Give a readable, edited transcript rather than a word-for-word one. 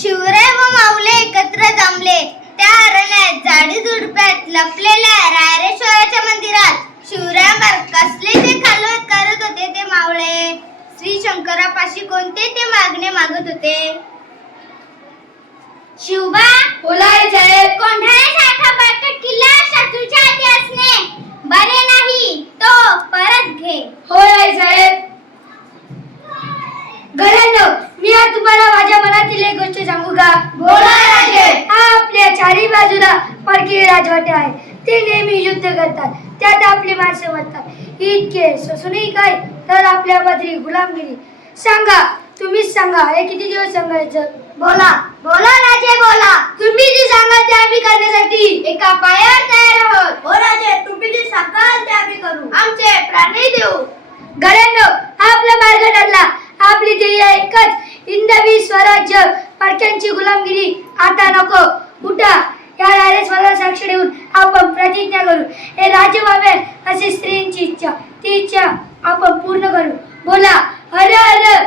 शिवराय व माऊले एकत्र जमले त्या अरण्यात झाडी झुडप्यात लपलेल्या रायरेश्वराच्या मंदिरात. शिवरायांवर कसले ते खालोळ करत होते ते मावळे. श्री शंकरापाशी कोणते ते मागणे मागत होते. शिवबा बोलाय साहेब. कोंढाण्यासारखा बळकट किल्ला शत्रूच्या हाती असणे बरे नाही. तो परत घे. होय साहेब. घरांनो, मी आज तुम्हाला माझ्या मनातील एक गोष्ट सांगू का? बोला राजे. हा आपल्या चारी बाजूला परकीय राजवट आहे. ते नेहमी युद्ध करतात, त्यात आपली माणसं मरतात. इतके ससूनही काय तर आपल्या बदरी गुलामगिरी. सांगा, तुम्हीच सांगा, हे किती दिवस सांगायचं? बोला बोला राजे बोला. तुम्ही जे सांगा ते आम्ही करण्यासाठी एका पायावर तयार आहोत. हो राजे, तुम्ही जे सांगाल ते आम्ही करू. आमचे प्राणही देऊ. घरांनो, हा आपला मार्ग ठरला. आपली ध्येय एकच, हिंदवी स्वराज्य, परक्यांची गुलामगिरी आता नको. उठा, या रायरेश्वराला साक्ष देऊन आपण प्रतिज्ञा करू. हे राज्य व्हावे अशी स्त्रींची इच्छा, ती इच्छा आपण पूर्ण करू. बोला हर हर